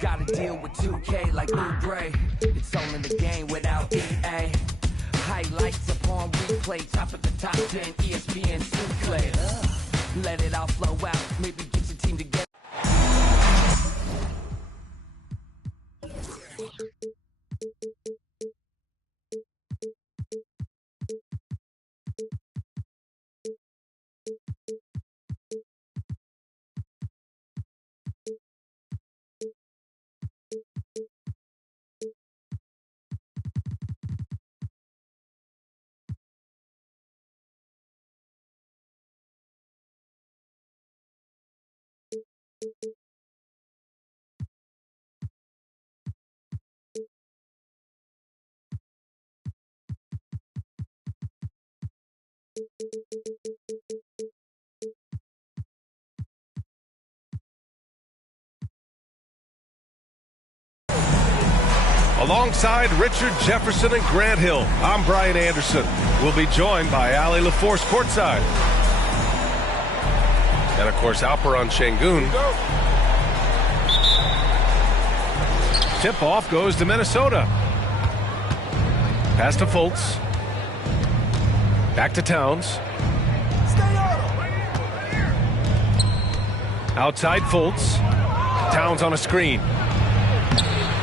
Gotta deal with 2K like Oubre. It's all in the game without EA. Highlights upon replay, top of the top 10, ESPN Sinclair. Let it all flow out, maybe get your team together. Alongside Richard Jefferson and Grant Hill, I'm Brian Anderson. We'll be joined by Ali LaForce courtside. And of course, Alperon Şengün. Tip-off goes to Minnesota. Pass to Fultz. Back to Towns. Outside Fultz. Towns on a screen.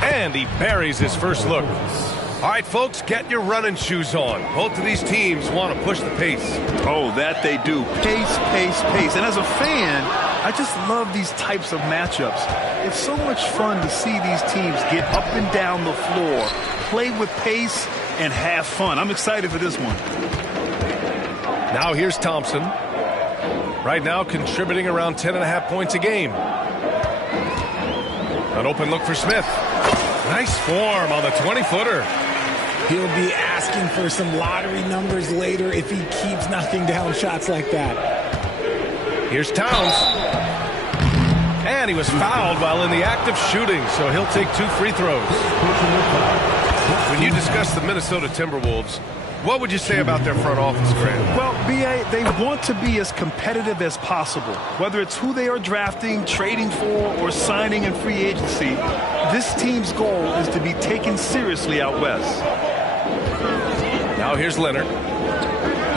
And he buries his first look. All right, folks, get your running shoes on. Both of these teams want to push the pace. Oh, that they do. Pace, pace, pace. And as a fan, I just love these types of matchups. It's so much fun to see these teams get up and down the floor, play with pace, and have fun. I'm excited for this one. Now here's Thompson. Right now contributing around 10.5 points a game. An open look for Smith. Nice form on the 20-footer. He'll be asking for some lottery numbers later if he keeps knocking down shots like that. Here's Towns. And he was fouled while in the act of shooting, so he'll take 2 free throws. When you discuss the Minnesota Timberwolves, what would you say about their front office, Grant? Well, B.A., they want to be as competitive as possible. Whether it's who they are drafting, trading for, or signing in free agency, this team's goal is to be taken seriously out west. Now here's Leonard.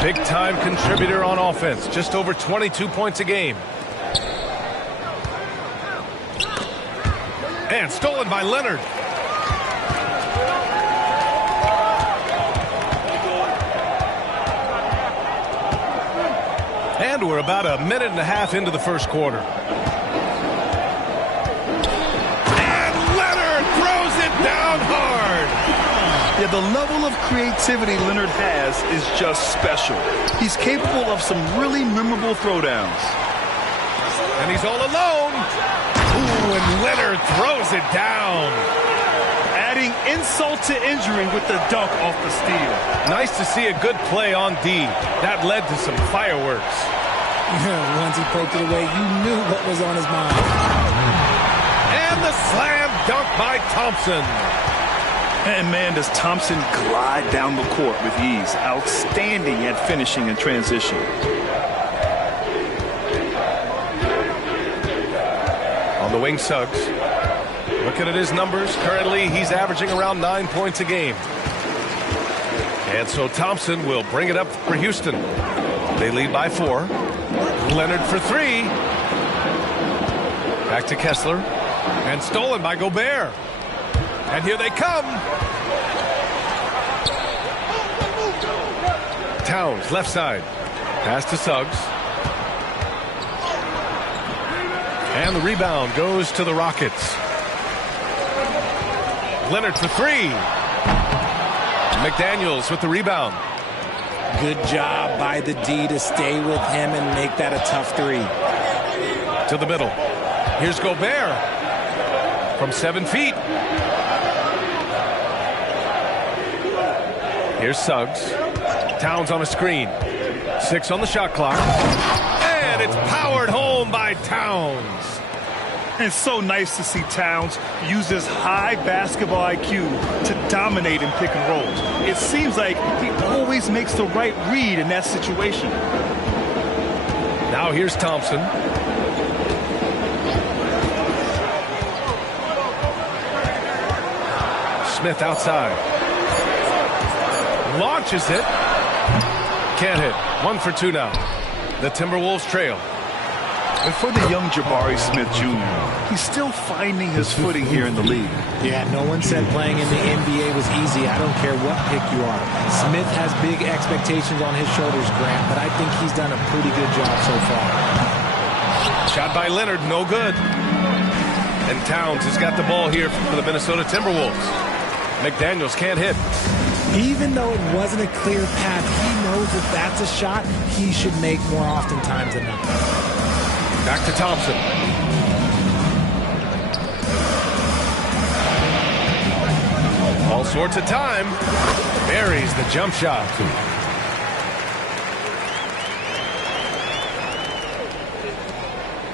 Big-time contributor on offense. Just over 22 points a game. And stolen by Leonard. And we're about a minute and a half into the first quarter. And Leonard throws it down hard. Yeah, the level of creativity Leonard has is just special. He's capable of some really memorable throwdowns. And he's all alone. Ooh, and Leonard throws it down. Adding insult to injury with the dunk off the steal. Nice to see a good play on D. That led to some fireworks. Once he poked it away, you knew what was on his mind. And the slam dunk by Thompson. And man, does Thompson glide down the court with ease. Outstanding at finishing in transition. On the wing, Suggs. Looking at his numbers, currently he's averaging around 9 points a game. And so Thompson will bring it up for Houston. They lead by 4. Leonard for 3. Back to Kessler. And stolen by Gobert. And here they come. Towns, left side. Pass to Suggs. And the rebound goes to the Rockets. Leonard for 3. McDaniels with the rebound. Good job by the D to stay with him and make that a tough 3. To the middle. Here's Gobert. From 7 feet. Here's Suggs. Towns on a screen. 6 on the shot clock. And it's powered home by Towns. It's so nice to see Towns use his high basketball IQ to dominate in pick and rolls. It seems like he always makes the right read in that situation. Now here's Thompson. Smith outside. Launches it. Can't hit. 1 for 2 now. The Timberwolves trail. And for the young Jabari Smith Jr., he's still finding his footing here in the league. Yeah, no one said playing in the NBA was easy. I don't care what pick you are. Smith has big expectations on his shoulders, Grant, but I think he's done a pretty good job so far. Shot by Leonard, no good. And Towns has got the ball here for the Minnesota Timberwolves. McDaniels can't hit. Even though it wasn't a clear path, he knows that that's a shot he should make more oftentimes than not. Back to Thompson. All sorts of time. Buries the jump shot.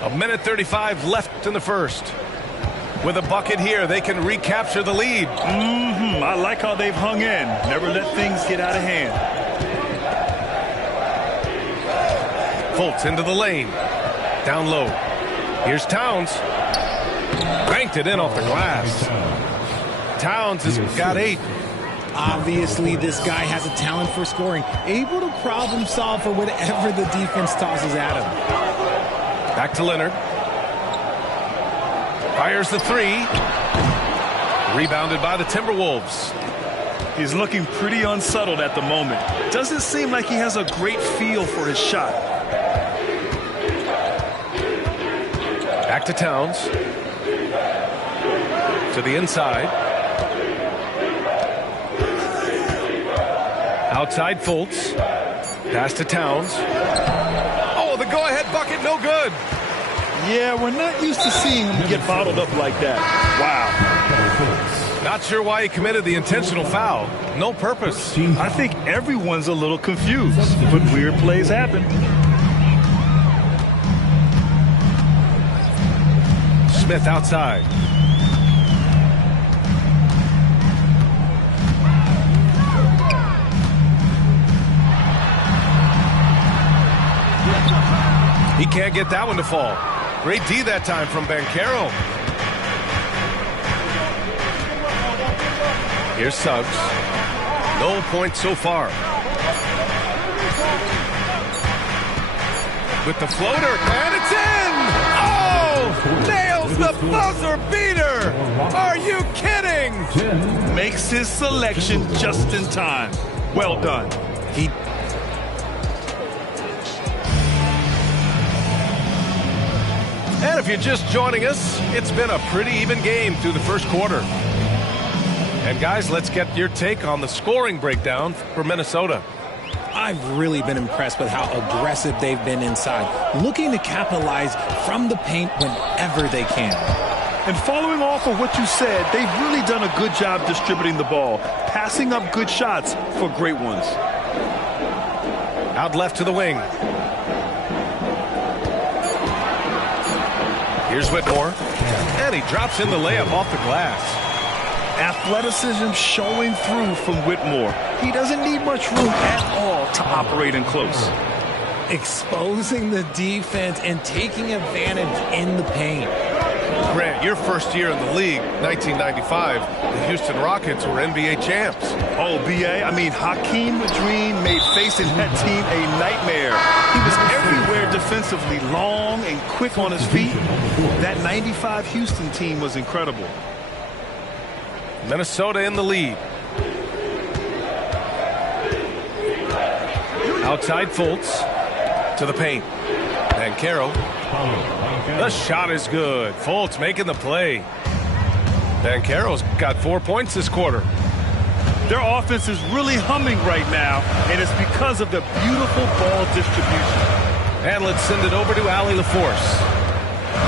A minute 35 left in the first. With a bucket here, they can recapture the lead. I like how they've hung in. Never let things get out of hand. Fultz into the lane. Down low. Here's Towns. Banked it in off the glass. Towns has got 8. Obviously, this guy has a talent for scoring. Able to problem solve for whatever the defense tosses at him. Back to Leonard. Fires the 3. Rebounded by the Timberwolves. He's looking pretty unsettled at the moment. Doesn't seem like he has a great feel for his shot. Back to Towns. To the inside. Outside Fultz. Pass to Towns. Oh, the go-ahead bucket, no good. Yeah, we're not used to seeing him get bottled up like that. Wow. Not sure why he committed the intentional foul. No purpose. I think everyone's a little confused, but weird plays happen. Smith outside. He can't get that one to fall. Great D that time from Banchero. Here's Suggs. No points so far. With the floater, and it's in! Oh! Nails the buzzer beater! Are you kidding? Makes his selection just in time. Well done. And if you're just joining us, it's been a pretty even game through the first quarter. And guys, let's get your take on the scoring breakdown for Minnesota. I've really been impressed with how aggressive they've been inside, looking to capitalize from the paint whenever they can. And following off of what you said, they've really done a good job distributing the ball, passing up good shots for great ones. Out left to the wing. Here's Whitmore, and he drops in the layup off the glass. Athleticism showing through from Whitmore. He doesn't need much room at all to operate in close. Exposing the defense and taking advantage in the paint. Grant, your first year in the league, 1995, the Houston Rockets were NBA champs. Oh, B.A., I mean, Hakeem Madreen made facing that team a nightmare. He was everywhere defensively, long and quick on his feet. That 95 Houston team was incredible. Minnesota in the lead. Outside Fultz to the paint. Banchero. The shot is good. Fultz making the play. Banchero's got 4 points this quarter. Their offense is really humming right now, and it's because of the beautiful ball distribution. And let's send it over to Allie LaForce.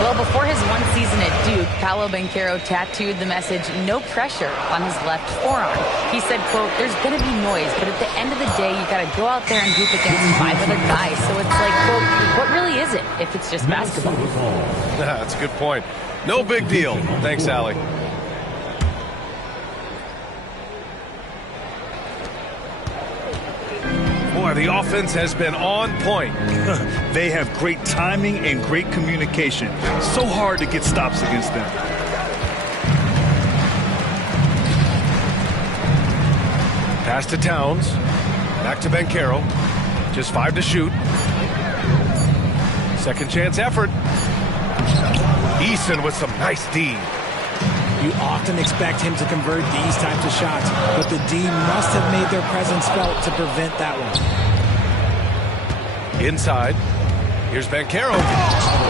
Well, before his one season at Duke, Paolo Banchero tattooed the message, "No pressure," on his left forearm. He said, quote, "There's going to be noise, but at the end of the day, you got to go out there and hoop against 5 other guys." So it's like, quote, what really is it if it's just basketball? That's a good point. No big deal. Thanks, Allie. Boy, the offense has been on point. They have great timing and great communication. So hard to get stops against them. Pass to Towns. Back to Banchero. Just 5 to shoot. Second chance effort. Eason with some nice D. You often expect him to convert these types of shots, but the D must have made their presence felt to prevent that one. Inside. Here's Banchero.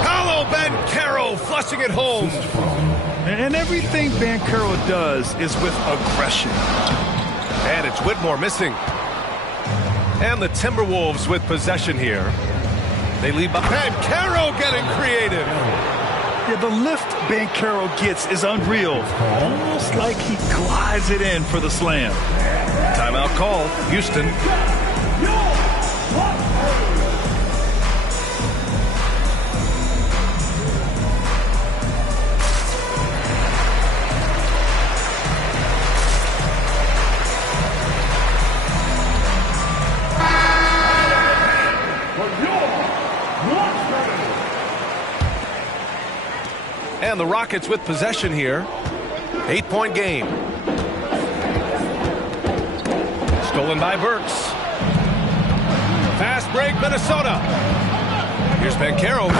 Paolo Banchero flushing it home. And everything Banchero does is with aggression. And it's Whitmore missing. And the Timberwolves with possession here. They lead by Banchero getting creative. Yeah, the lift Banchero gets is unreal. Almost like he glides it in for the slam. Timeout call. Houston. And the Rockets with possession here. 8-point game. Stolen by Burks. Fast break, Minnesota. Here's Banchero.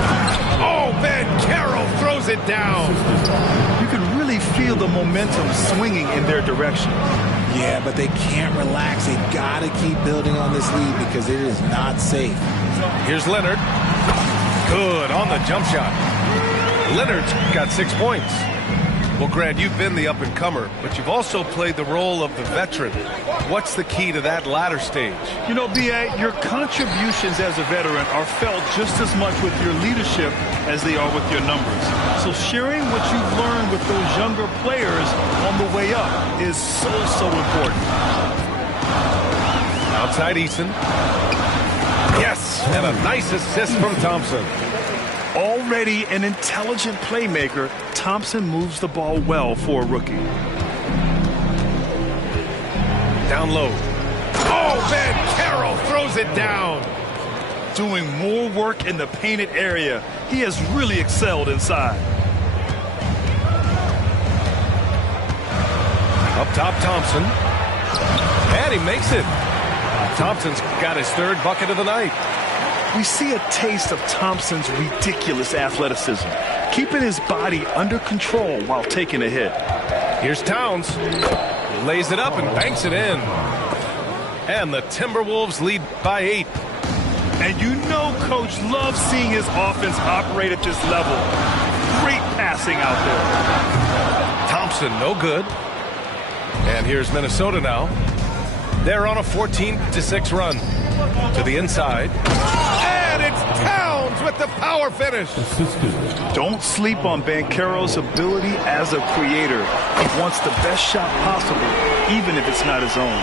Oh, Banchero throws it down. You can really feel the momentum swinging in their direction. Yeah, but they can't relax. They got to keep building on this lead because it is not safe. Here's Leonard. Good on the jump shot. Leonard's got 6 points. Well, Grant, you've been the up-and-comer, but you've also played the role of the veteran. What's the key to that latter stage? You know, B.A., your contributions as a veteran are felt just as much with your leadership as they are with your numbers. So sharing what you've learned with those younger players on the way up is so important. Outside Eason. Yes, and a nice assist from Thompson. Already an intelligent playmaker, Thompson moves the ball well for a rookie. Down low. Oh, Banchero throws it down. Doing more work in the painted area. He has really excelled inside. Up top, Thompson. And he makes it. Thompson's got his 3rd bucket of the night. We see a taste of Thompson's ridiculous athleticism, keeping his body under control while taking a hit. Here's Towns. Lays it up and banks it in. And the Timberwolves lead by 8. And you know Coach loves seeing his offense operate at this level. Great passing out there. Thompson, no good. And here's Minnesota now. They're on a 14-6 run. To the inside. And it's Towns with the power finish. Don't sleep on Banchero's ability as a creator. He wants the best shot possible, even if it's not his own.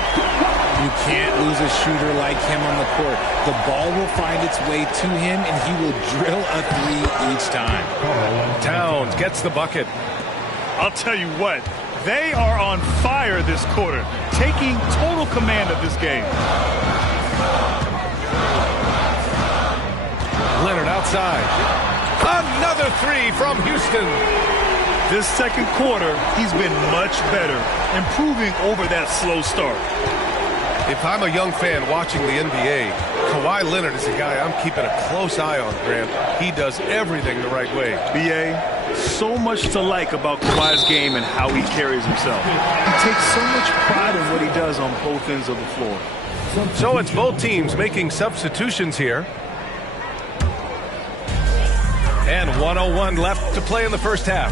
You can't lose a shooter like him on the court. The ball will find its way to him, and he will drill a 3 each time. Towns gets the bucket. I'll tell you what. They are on fire this quarter, taking total command of this game. Leonard outside. Another 3 from Houston. This second quarter, he's been much better, improving over that slow start. If I'm a young fan watching the NBA, Kawhi Leonard is a guy I'm keeping a close eye on, Grant. He does everything the right way. B.A., so much to like about Kawhi's game and how he carries himself. He takes so much pride in what he does on both ends of the floor. So it's both teams making substitutions here. And 1:01 left to play in the first half.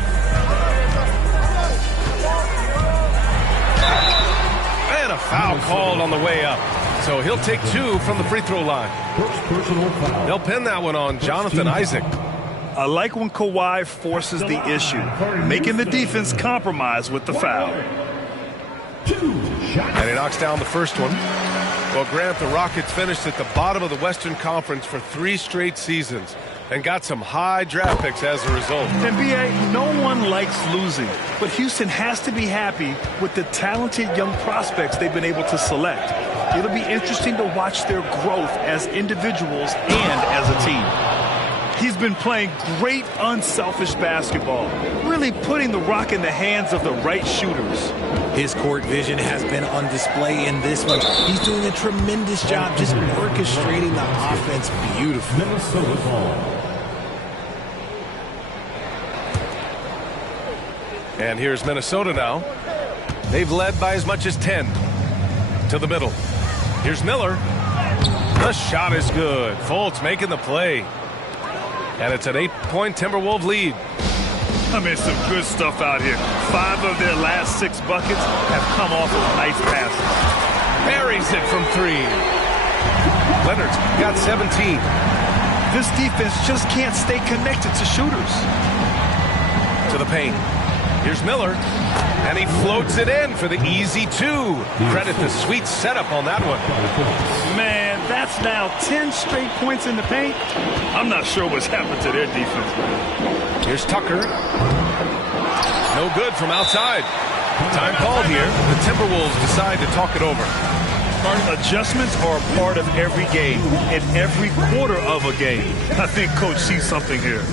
And a foul called on the way up. So he'll take 2 from the free throw line. They'll pin that one on Jonathan Isaac. I like when Kawhi forces the issue, making the defense compromise with the foul. And he knocks down the first one. Well, Grant, the Rockets finished at the bottom of the Western Conference for 3 straight seasons and got some high draft picks as a result. And B.A., no one likes losing, but Houston has to be happy with the talented young prospects they've been able to select. It'll be interesting to watch their growth as individuals and as a team. He's been playing great, unselfish basketball, really putting the rock in the hands of the right shooters. His court vision has been on display in this one. He's doing a tremendous job just orchestrating the offense beautifully. Minnesota ball. And here's Minnesota now. They've led by as much as 10. To the middle. Here's Miller. The shot is good. Fultz making the play. And it's an 8-point Timberwolves lead. I mean, some good stuff out here. 5 of their last 6 buckets have come off of nice passes. Buries it from 3. Leonard's got 17. This defense just can't stay connected to shooters. To the paint. Here's Miller, and he floats it in for the easy 2. Credit the sweet setup on that one. Man, that's now 10 straight points in the paint. I'm not sure what's happened to their defense. Here's Tucker. No good from outside. Time called here. The Timberwolves decide to talk it over. Adjustments are a part of every game, in every quarter of a game. I think Coach sees something here.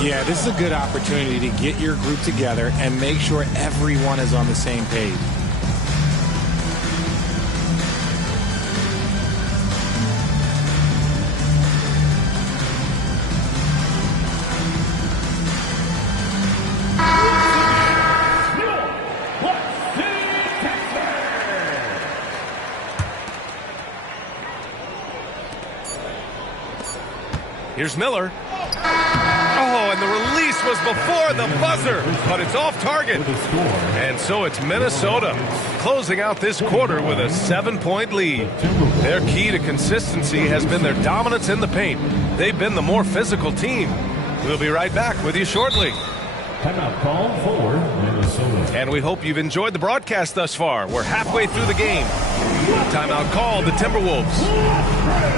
Yeah, this is a good opportunity to get your group together and make sure everyone is on the same page. Here's Miller. Oh, and the release was before the buzzer, but it's off target. And so it's Minnesota closing out this quarter with a 7-point lead. Their key to consistency has been their dominance in the paint. They've been the more physical team. We'll be right back with you shortly. Timeout call for Minnesota. And we hope you've enjoyed the broadcast thus far. We're halfway through the game. Timeout call, the Timberwolves.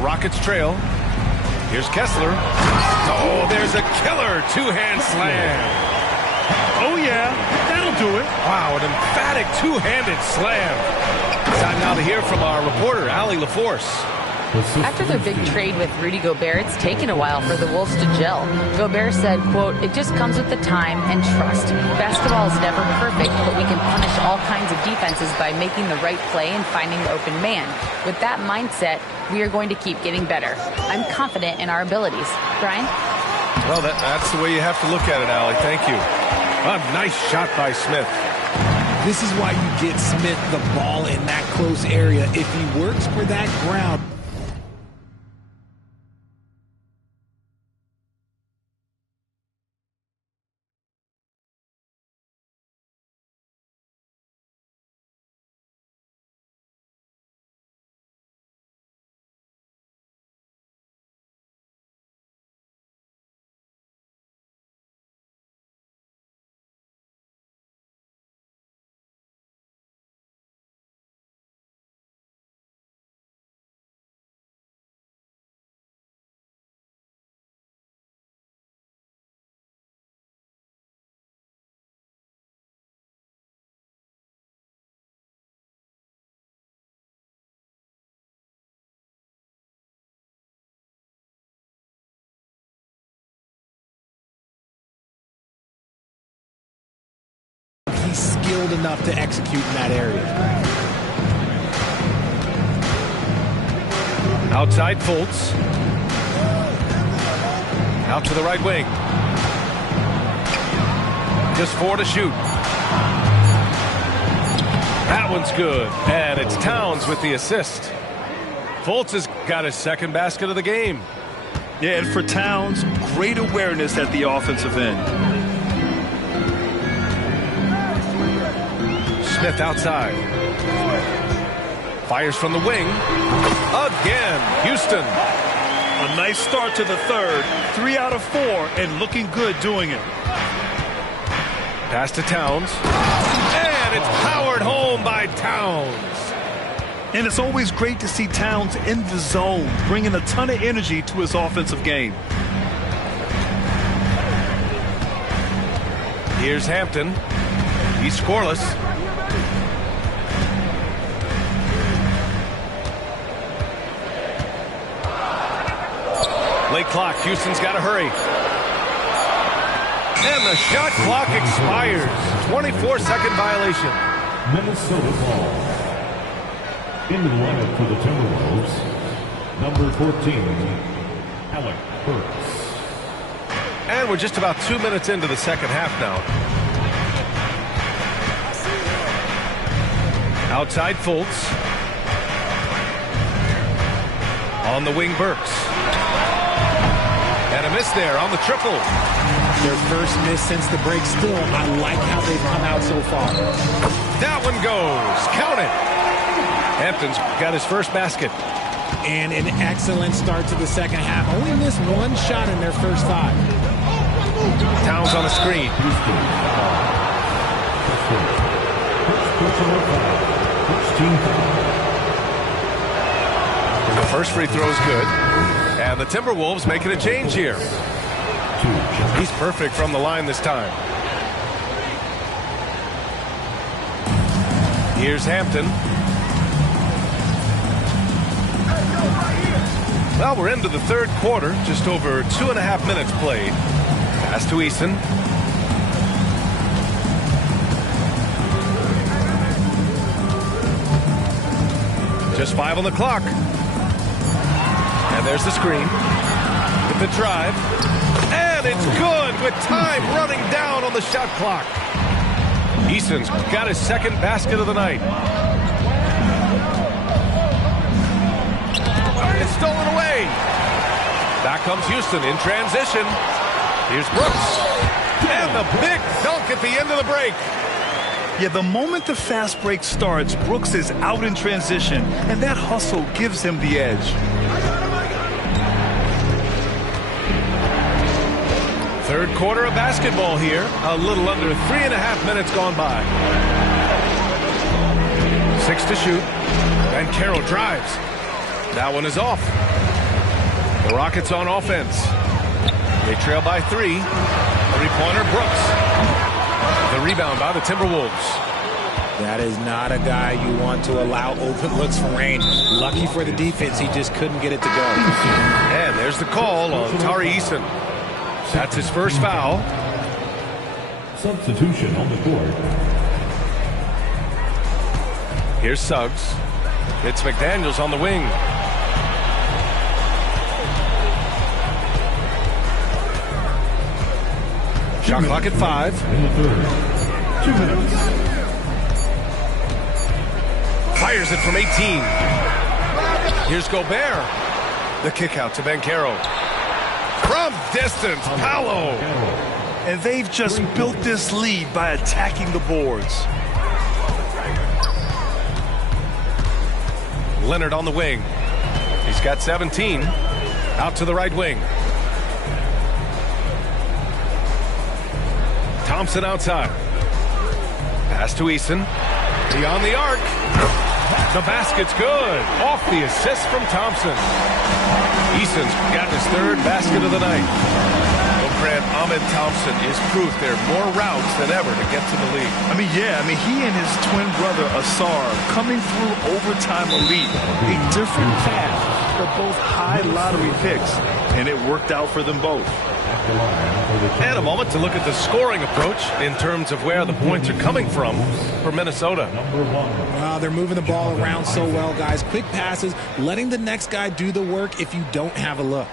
Rockets trail. Here's Kessler. Oh, there's a killer two-hand slam. Oh, yeah, that'll do it. Wow, an emphatic two-handed slam. It's time now to hear from our reporter, Allie LaForce. After their big trade with Rudy Gobert, it's taken a while for the Wolves to gel. Gobert said, quote, "It just comes with the time and trust. Basketball is never perfect, but we can punish all kinds of defenses by making the right play and finding the open man. With that mindset, we are going to keep getting better. I'm confident in our abilities." Brian? Well, that's the way you have to look at it, Allie. Thank you. A nice shot by Smith. This is why you get Smith the ball in that close area. If he works for that ground. Skilled enough to execute in that area. Outside Fultz. Out to the right wing. Just 4 to shoot. That one's good. And it's Towns with the assist. Fultz has got his second basket of the game. Yeah, and for Towns, great awareness at the offensive end. Smith outside. Fires from the wing. Again, Houston. A nice start to the third. 3 out of 4 and looking good doing it. Pass to Towns. And it's powered home by Towns. And it's always great to see Towns in the zone, bringing a ton of energy to his offensive game. Here's Hampton. He's scoreless. Late clock. Houston's got to hurry. And the shot clock expires. 24-second violation. Minnesota ball. Into the lineup for the Timberwolves, number 14, Alec Burks. And we're just about 2 minutes into the second half now. Outside Fultz. On the wing, Burks. And a miss there on the triple. Their first miss since the break. Still, I like how they've come out so far. That one goes. Count it. Hampton's got his first basket. And an excellent start to the second half. Only missed one shot in their first 5. Towns on the screen. The first free throw is good. And the Timberwolves making a change here. He's perfect from the line this time. Here's Hampton. Well, we're into the third quarter. Just over 2.5 minutes played. Pass to Eason. Just 5 on the clock. And there's the screen. With the drive. And it's good with time running down on the shot clock. Eason's got his second basket of the night. It's stolen away. Back comes Houston in transition. Here's Brooks. And the big dunk at the end of the break. Yeah, the moment the fast break starts, Brooks is out in transition, and that hustle gives him the edge. Third quarter of basketball here. A little under 3.5 minutes gone by. 6 to shoot. And Carroll drives. That one is off. The Rockets on offense. They trail by 3. Three-pointer Brooks. The rebound by the Timberwolves. That is not a guy you want to allow open looks from range. Lucky for the defense, he just couldn't get it to go. And there's the call on Tari Eason. That's his first foul. Substitution on the court. Here's Suggs. It's McDaniels on the wing. Shot clock at 5. In the third. 2 minutes. Fires it from 18. Here's Gobert. The kick out to Banchero. From distance, Paolo. And they've just built this lead by attacking the boards. Leonard on the wing. He's got 17. Out to the right wing. Thompson outside. Pass to Eason. Beyond the arc. The basket's good. Off the assist from Thompson. Eason's got his third basket of the night. Well, Grant, Ahmed Thompson is proof there are more routes than ever to get to the league. He and his twin brother Asar coming through overtime elite. A different path. They're both high lottery picks, and it worked out for them both. And a moment to look at the scoring approach in terms of where the points are coming from for Minnesota. Wow, they're moving the ball around so well, guys. Quick passes, letting the next guy do the work if you don't have a look.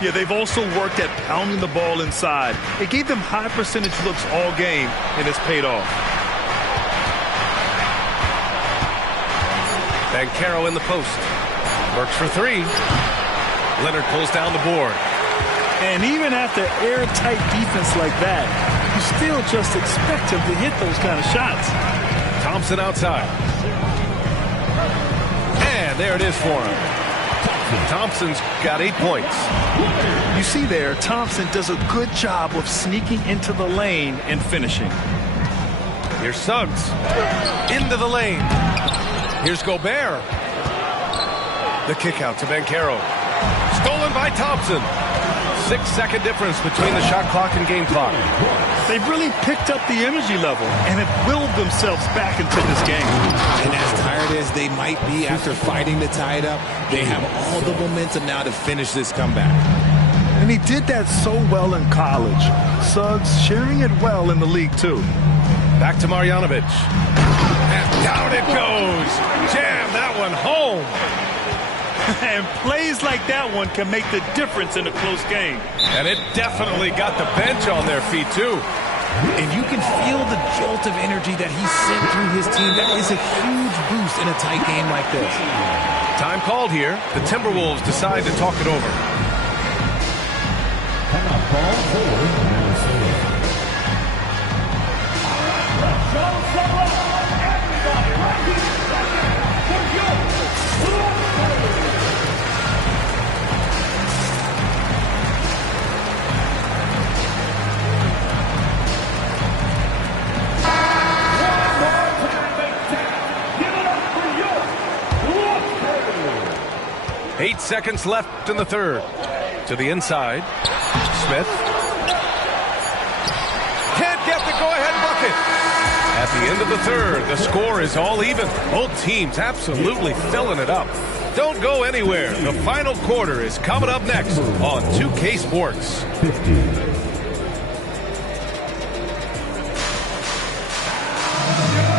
Yeah, they've also worked at pounding the ball inside. It gave them high percentage looks all game, and it's paid off. Banchero in the post. Works for 3. Leonard pulls down the board. And even after airtight defense like that, you still just expect him to hit those kind of shots. Thompson outside. And there it is for him. Thompson's got 8 points. You see there, Thompson does a good job of sneaking into the lane and finishing. Here's Suggs. Into the lane. Here's Gobert. The kick out to Banchero. Stolen by Thompson. 6-second difference between the shot clock and game clock. They've really picked up the energy level and have willed themselves back into this game. And as tired as they might be after fighting to tie it up, they have all the momentum now to finish this comeback. And he did that so well in college. Suggs sharing it well in the league, too. Back to Marjanovic. And down it goes. Jam that one home. And plays like that one can make the difference in a close game. And it definitely got the bench on their feet, too. And you can feel the jolt of energy that he sent through his team. That is a huge boost in a tight game like this. Time called here. The Timberwolves decide to talk it over. Timeout call for Minnesota. Eight seconds left in the third. To the inside. Smith. Can't get the go-ahead bucket. At the end of the third, the score is all even. Both teams absolutely filling it up. Don't go anywhere. The final quarter is coming up next on 2K Sports. 50.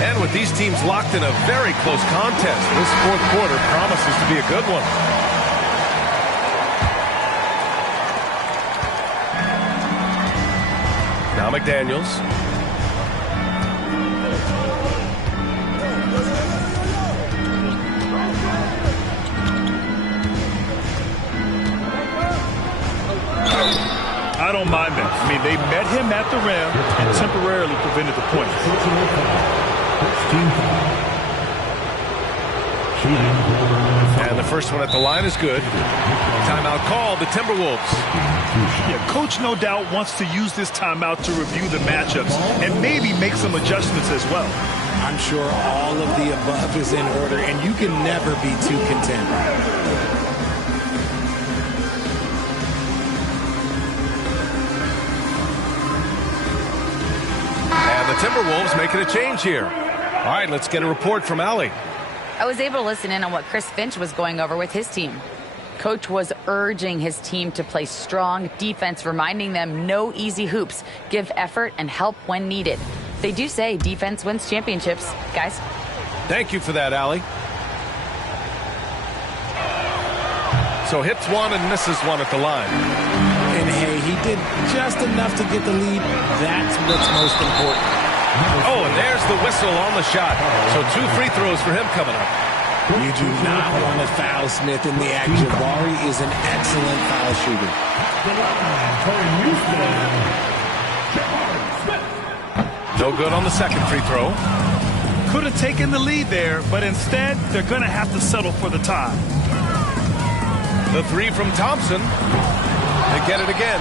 And with these teams locked in a very close contest, this fourth quarter promises to be a good one. Now McDaniels. I don't mind that. I mean, they met him at the rim and temporarily prevented the point. And the first one at the line is good. Timeout called, the Timberwolves. Yeah, coach no doubt wants to use this timeout to review the matchups and maybe make some adjustments as well. I'm sure all of the above is in order, and you can never be too content. And the Timberwolves making a change here. All right, let's get a report from Allie. I was able to listen in on what Chris Finch was going over with his team. Coach was urging his team to play strong defense, reminding them no easy hoops, give effort and help when needed. They do say defense wins championships, guys. Thank you for that, Allie. So hits one and misses one at the line. And hey, he did just enough to get the lead. That's what's most important. Oh, and there's the whistle on the shot. So 2 free throws for him coming up. You do not want to foul Smith in the act. Jabari is an excellent foul shooter. No good on the second free throw. Could have taken the lead there, but instead they're going to have to settle for the tie. The three from Thompson. They get it again.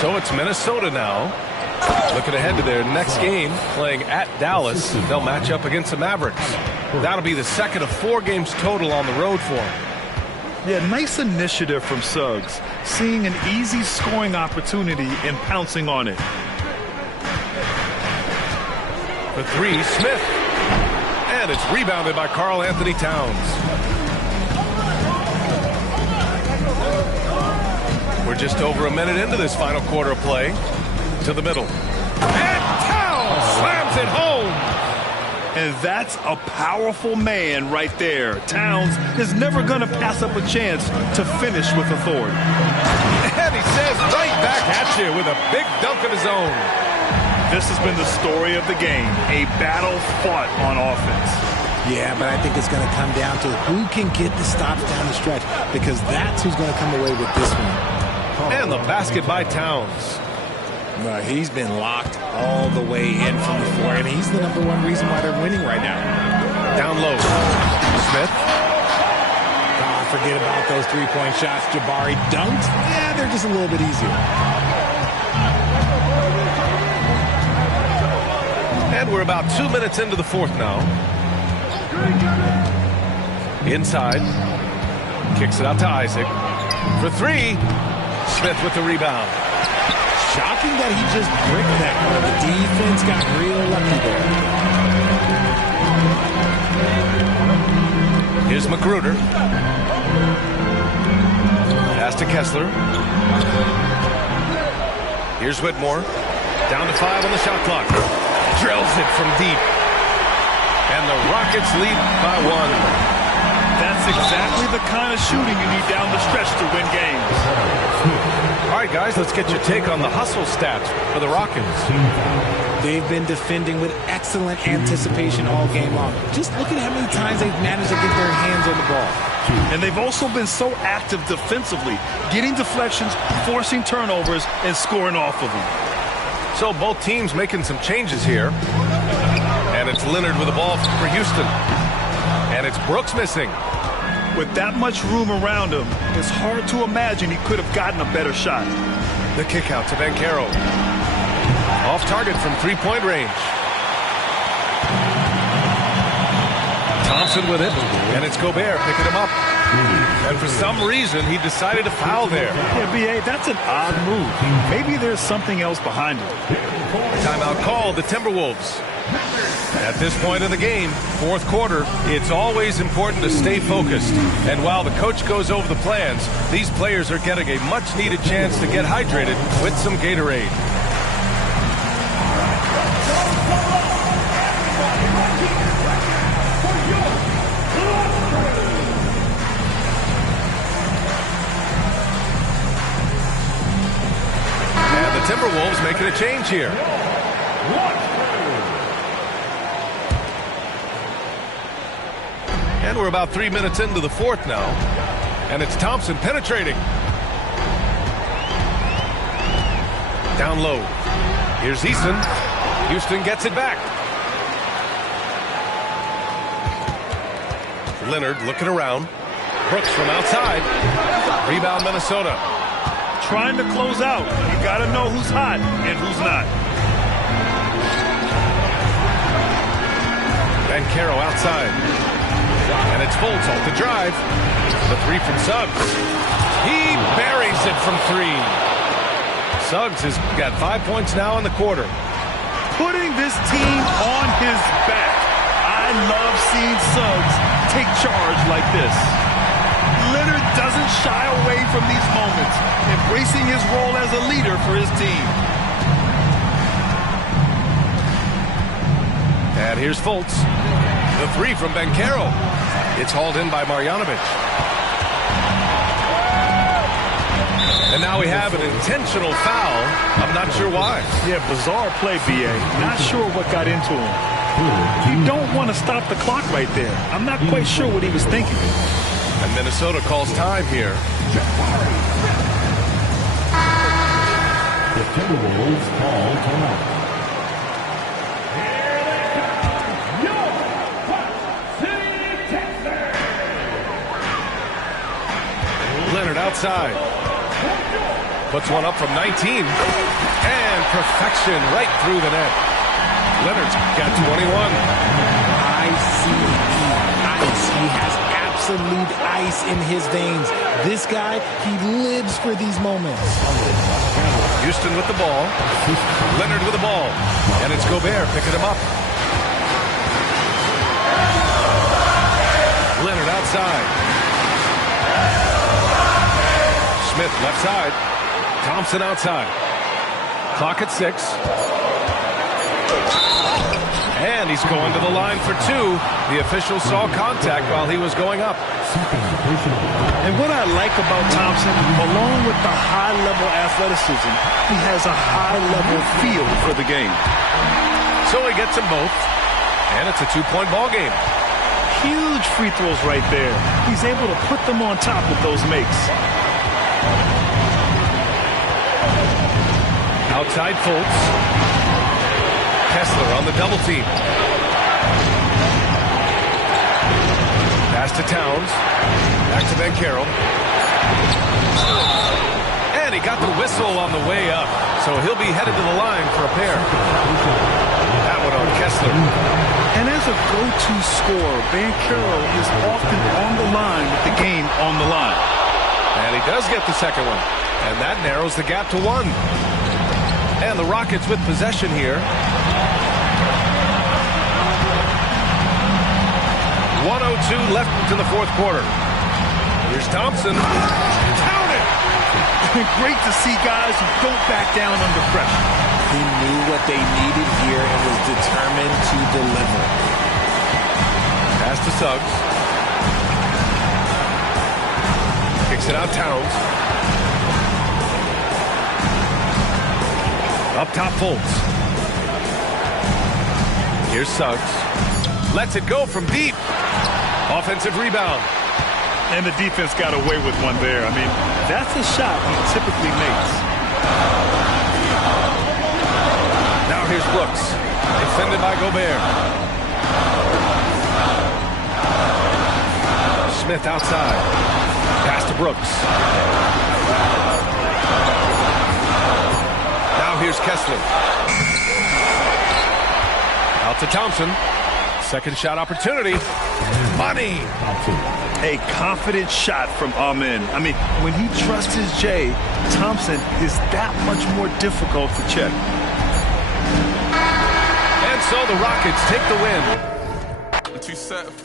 So it's Minnesota now. Looking ahead to their next game, playing at Dallas. They'll match up against the Mavericks. That'll be the second of 4 games total on the road for them. Yeah, nice initiative from Suggs, seeing an easy scoring opportunity and pouncing on it. The three, Smith. And it's rebounded by Karl Anthony Towns. We're just over a minute into this final quarter of play. To the middle. And Towns slams it home. And that's a powerful man right there. Towns is never going to pass up a chance to finish with authority. And he says right back at you with a big dunk of his own. This has been the story of the game, a battle fought on offense. Yeah, but I think it's going to come down to who can get the stops down the stretch, because that's who's going to come away with this one. And the basket by Towns. He's been locked all the way in from the floor, and he's the #1 reason why they're winning right now. Down low. Smith. Forget about those three-point shots. Jabari dunked. Yeah, they're just a little bit easier. And we're about 2 minutes into the fourth now. Inside. Kicks it out to Isaac. For three. Smith with the rebound. Shocking that he just bricked that one. The defense got real lucky there. Here's Magruder. Pass to Kessler. Here's Whitmore. Down to 5 on the shot clock. Drills it from deep. And the Rockets lead by 1. That's exactly the kind of shooting you need down the stretch to win games. All right, guys, let's get your take on the hustle stats for the Rockets. They've been defending with excellent anticipation all game long. Just look at how many times they've managed to get their hands on the ball. And they've also been so active defensively, getting deflections, forcing turnovers, and scoring off of them. So both teams making some changes here. And it's Leonard with the ball for Houston. And it's Brooks missing. With that much room around him, it's hard to imagine he could have gotten a better shot. The kick out to Banchero. Off target from three-point range. Thompson with it, and it's Gobert picking him up. And for some reason, he decided to foul there. Yeah, B.A., that's an odd move. Maybe there's something else behind it. Timeout called the Timberwolves. At this point in the game, fourth quarter, it's always important to stay focused. And while the coach goes over the plans, these players are getting a much-needed chance to get hydrated with some Gatorade. And the Timberwolves making a change here. And we're about 3 minutes into the fourth now. And it's Thompson penetrating. Down low. Here's Eason. Houston gets it back. Leonard looking around. Brooks from outside. Rebound Minnesota. Trying to close out. You got to know who's hot and who's not. Banchero outside. And it's Fultz off the drive. The three from Suggs. He buries it from three. Suggs has got 5 points now in the quarter. Putting this team on his back. I love seeing Suggs take charge like this. Leonard doesn't shy away from these moments, embracing his role as a leader for his team. And here's Fultz. The three from Banchero. It's hauled in by Marjanovic. And now we have an intentional foul. I'm not sure why. Yeah, bizarre play, B.A. Not sure what got into him. You don't want to stop the clock right there. I'm not quite sure what he was thinking. And Minnesota calls time here. The Timberwolves call timeout. Leonard outside. Puts one up from 19. And perfection right through the net. Leonard's got 21. Ice. He has absolute ice in his veins. This guy, he lives for these moments. Houston with the ball. Leonard with the ball. And it's Gobert picking him up. Leonard outside. Smith left side. Thompson outside. Clock at 6. And he's going to the line for two. The official saw contact while he was going up. And what I like about Thompson, along with the high-level athleticism, he has a high-level feel for the game. So he gets them both. And it's a two-point ball game. Huge free throws right there. He's able to put them on top with those makes. Outside Fultz. Kessler on the double team. Pass to Towns. Back to Banchero. And he got the whistle on the way up. So he'll be headed to the line for a pair. That one on Kessler. And as a go-to scorer, Banchero is often on the line with the game on the line. And he does get the second one. And that narrows the gap to 1. And the Rockets with possession here. 1:02 left in the fourth quarter. Here's Thompson. Count it! Great to see guys who don't back down under pressure. He knew what they needed here and was determined to deliver. Pass to Suggs. Kicks it out Towns. Up top Fultz. Here's Suggs. Lets it go from deep. Offensive rebound. And the defense got away with one there. I mean, that's a shot he typically makes. Now here's Brooks. Defended by Gobert. Smith outside. Pass to Brooks. Now here's Kessler. Out to Thompson. Second shot opportunity. Money. A confident shot from Amen. I mean, when he trusts his J, Thompson is that much more difficult to check. And so the Rockets take the win.